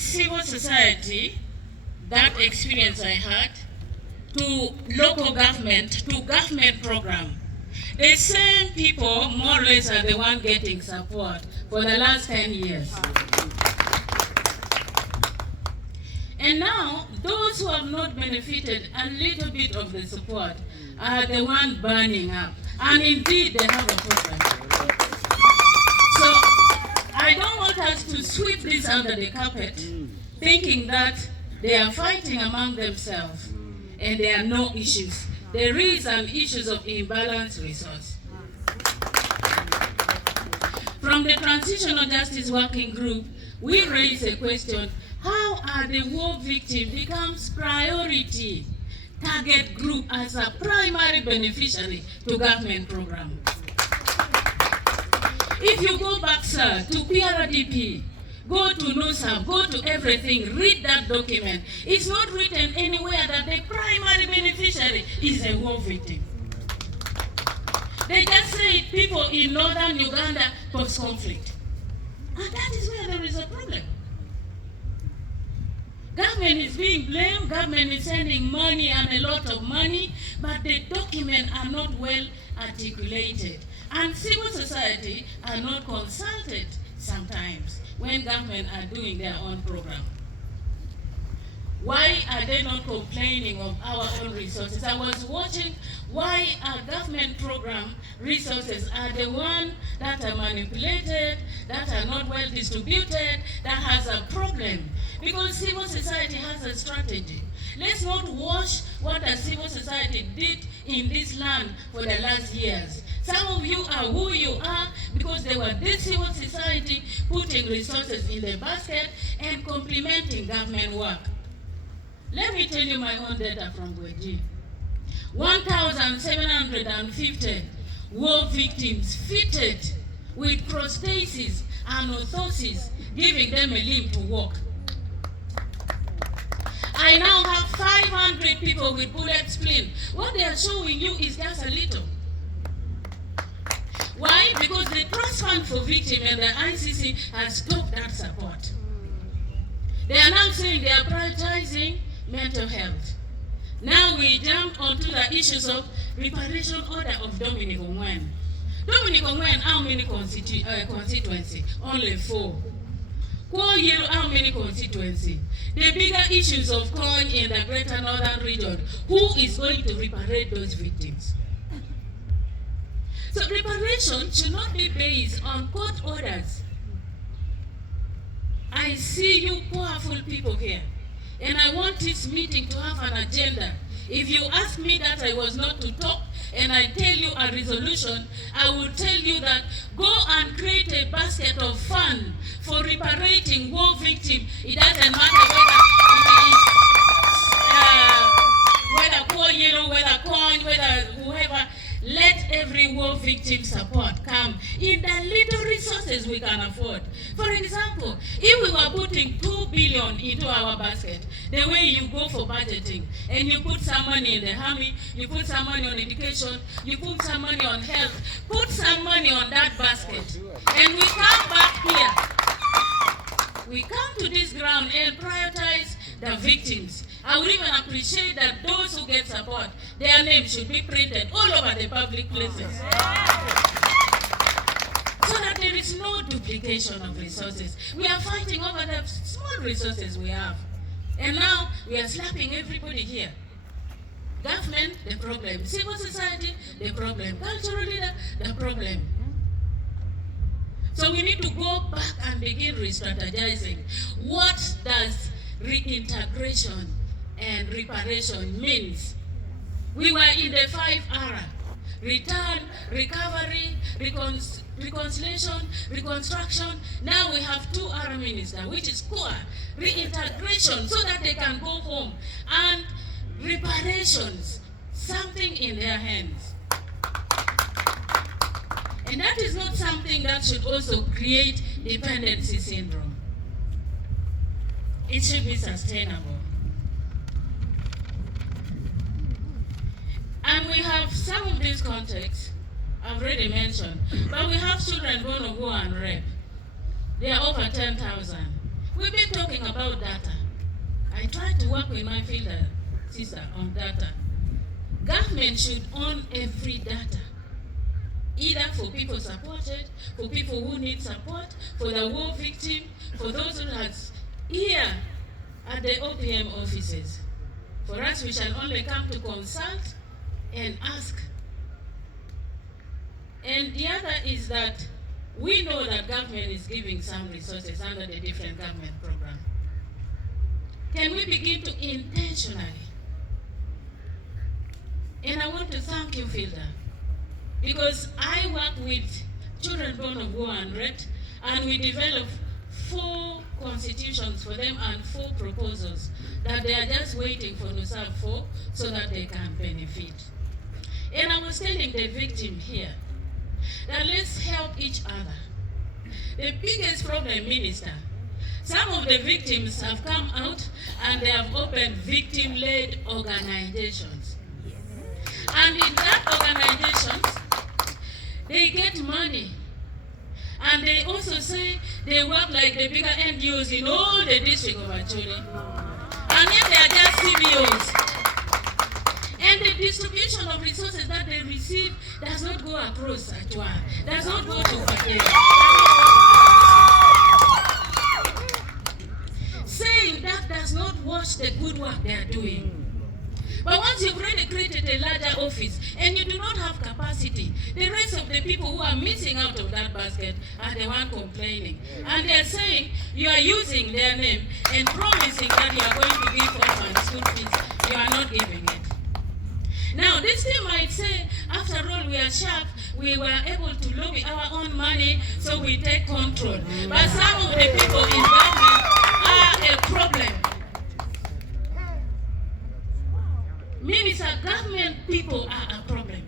civil society, that experience I had, to local government, to government program. The same people, more or less, are the one getting support for the last 10 years. And now, those who have not benefited a little bit of the support are the one burning up. And indeed, they have a problem. So, I don't want us to sweep this under the carpet, thinking that they are fighting among themselves and there are no issues. There is an issue of imbalanced resource. From the Transitional Justice Working Group, we raise a question: how are the war victims becomes priority target group as a primary beneficiary to government program? If you go back, sir, to PRDP, go to NUSAM, go to everything, read that document. It's not written anywhere that the primary beneficiary is a war victim. They just say people in northern Uganda post-conflict. And that is where there is a problem. Government is being blamed, government is sending money and a lot of money, but the documents are not well articulated. And civil society are not consulted sometimes when government are doing their own program. Why are they not complaining of our own resources? I was watching why our government program resources are the ones that are manipulated, that are not well distributed, that has a problem. Because civil society has a strategy. Let's not wash what a civil society did in this land for the last years. Some of you are who you are because they were this civil society putting resources in the basket and complementing government work. Let me tell you my own data from GWED-G. 1,750 war victims fitted with prosthesis and orthosis, giving them a limb to walk. I now have 500 people with bullet spleen. What they are showing you is just a little. Why? Because the Trust Fund for Victims and the ICC has stopped that support. They are now saying they are prioritizing mental health. Now we jump onto the issues of reparation order of Dominic Ongwen. Dominic Ongwen, how many constituency? Only 4. Kwa-Yiru, how many constituency? The bigger issues of coin in the greater northern region, who is going to reparate those victims? So reparation should not be based on court orders. I see you powerful people here, and I want this meeting to have an agenda. If you ask me that I was not to talk, and I tell you a resolution, I will tell you that go and create a basket of fund for reparating war victims. It doesn't matter whether it is whether Kwa-Yiru, whether coin, whether whoever. Let every war victim support come in the little resources we can afford. For example, if we were putting 2 billion into our basket, the way you go for budgeting, and you put some money in the army, you put some money on education, you put some money on health, put some money on that basket, and we come back here. We come to this ground and prioritize the victims. I would even appreciate that those who get support, their names should be printed all over the public places. So that there is no duplication of resources. We are fighting over the small resources we have. And now we are slapping everybody here. Government, the problem. Civil society, the problem. Cultural leader, the problem. So we need to go back and begin re-strategizing. What does reintegration and reparation means? We were in the 5R: return, recovery, reconciliation, reconstruction. Now we have 2R minister, which is core reintegration, so that they can go home, and reparations, something in their hands. And that is not something that should also create dependency syndrome. It should be sustainable. And we have some of these contexts I've already mentioned, but we have children born of war and rape. They are over 10,000. We've been talking about data. I tried to work with my fielder sister on data. Government should own every data, either for people supported, for people who need support, for the war victim, for those who have here at the OPM offices. For us, we shall only come to consult and ask. And the other is that we know that government is giving some resources under the different government programs. Can we begin to intentionally? And I want to thank you, Fielder, because I work with children born of war and wrecked, and we developed 4 constitutions for them and 4 proposals that they are just waiting for NUSAF for so that they can benefit. And I was telling the victim here that let's help each other. The biggest problem, Minister, some of the victims have come out and they have opened victim-led organizations. And in that organizations, they get money. And they also say they work like the bigger NGOs in all the district of Acholi. And yet they are just CBOs. And the distribution of resources that they receive does not go across Achua, does not go to Kwakere. Saying that does not watch the good work they are doing. But once you've already created a larger office and you do not have capacity, the rest of the people who are missing out of that basket are the one complaining. And they are saying you are using their name and promising that you are going to give orphans school fees. You are not giving it. Now, this team might say, after all, we are sharp, we were able to lobby our own money, so we take control. But some of the people in government are a problem. Minister, government people are a problem.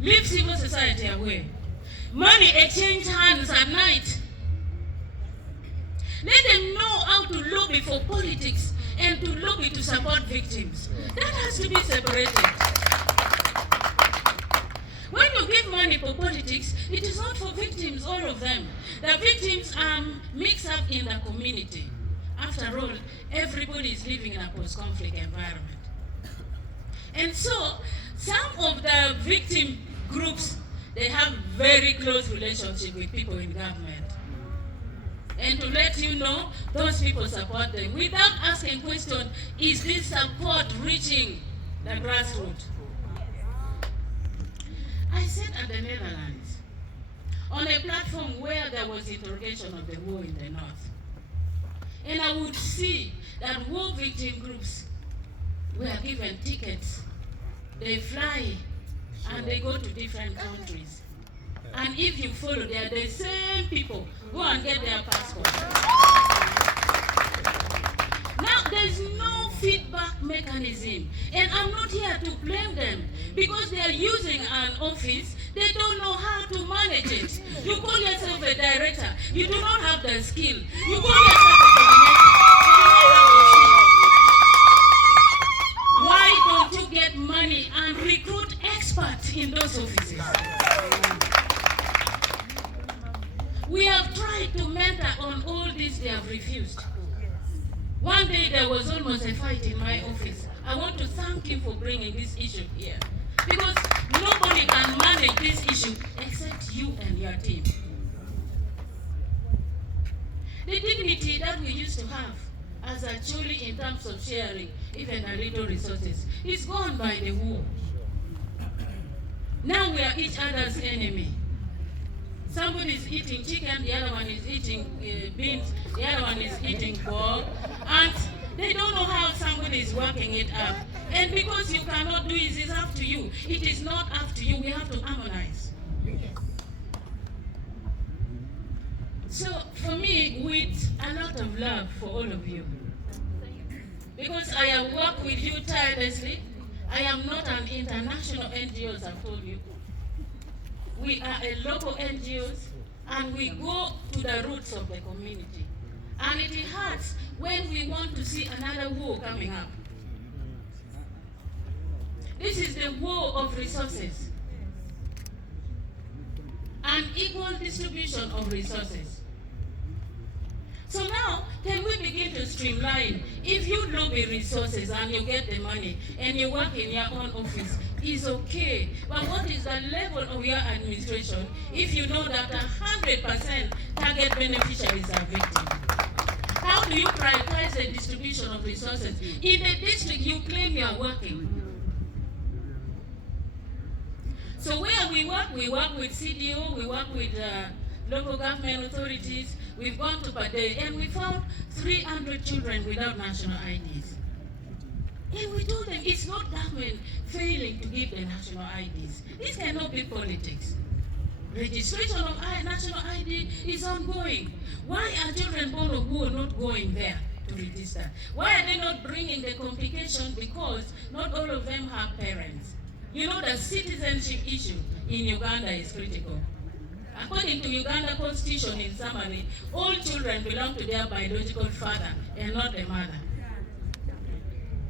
Leave civil society away. Money exchange hands at night. Let them know how to lobby for politics and to lobby to support victims. That has to be separated. When you give money for politics, it is not for victims, all of them. The victims are mixed up in the community. After all, everybody is living in a post-conflict environment. And so, some of the victim groups, they have very close relationship with people in government. And to let you know, those people support them. Without asking question, is this support reaching the grassroots? I sat at the Netherlands on a platform where there was interrogation of the war in the north. And I would see that war victim groups were given tickets. They fly and they go to different countries. And if you follow, they are the same people. Go and get their passport. Now, there's no feedback mechanism. And I'm not here to blame them because they are using an office. They don't know how to manage it. You call yourself a director. You do not have the skill. You call yourself a coordinator. You do not have the skill. Why don't you get money and recruit experts in those offices? We have tried to mentor on all this, they have refused. One day there was almost a fight in my office. I want to thank you for bringing this issue here. Because nobody can manage this issue except you and your team. The dignity that we used to have as actually in terms of sharing even a little resources is gone by the war. Now we are each other's enemy. Somebody is eating chicken, the other one is eating beans, the other one is eating pork, and they don't know how somebody is working it out. And because you cannot do it, it's up to you. It is not up to you. We have to harmonize. So for me, with a lot of love for all of you, because I have worked with you tirelessly, I am not an international NGO, as I've told you. We are a local NGOs, and we go to the roots of the community. And it hurts when we want to see another war coming up. This is the war of resources. An equal distribution of resources. So now, can we begin to streamline? If you lobby resources and you get the money and you work in your own office, is okay. But what is the level of your administration if you know that 100% target beneficiaries are victims? How do you prioritize the distribution of resources? In the district you claim you are working. So where we work with CDO, we work with local government authorities. We've gone to Pade and we found 300 children without national IDs. And we told them it's not government failing to give the national IDs. This cannot be politics. Registration of national ID is ongoing. Why are children born of war not going there to register? Why are they not bringing the complication? Because not all of them have parents. You know, the citizenship issue in Uganda is critical. According to Uganda Constitution, in summary, all children belong to their biological father and not the mother.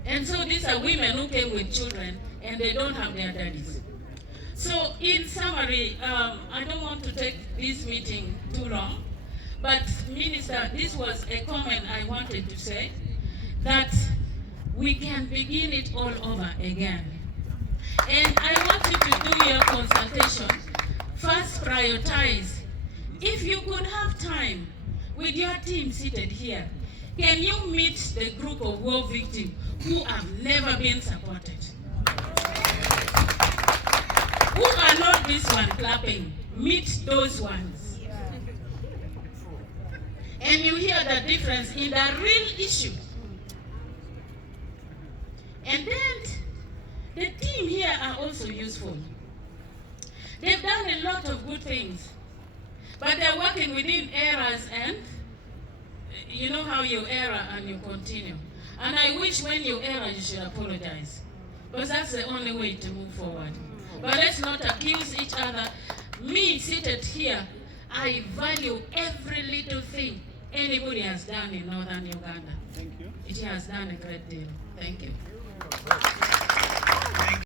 And so these are women who came with children and they don't have their daddies. So in summary, I don't want to take this meeting too long, but Minister, this was a comment I wanted to say, that we can begin it all over again. And I want you to do your consultation. First, prioritize. If you could have time with your team seated here, can you meet the group of war victims who have never been supported? Who are not this one clapping? Meet those ones. And you hear the difference in the real issue. And then, the team here are also useful. They've done a lot of good things, but they're working within eras, and you know how you err and you continue. And I wish when you err, you should apologize, because that's the only way to move forward. But let's not accuse each other. Me, seated here, I value every little thing anybody has done in northern Uganda. Thank you. It has done a great deal. Thank you.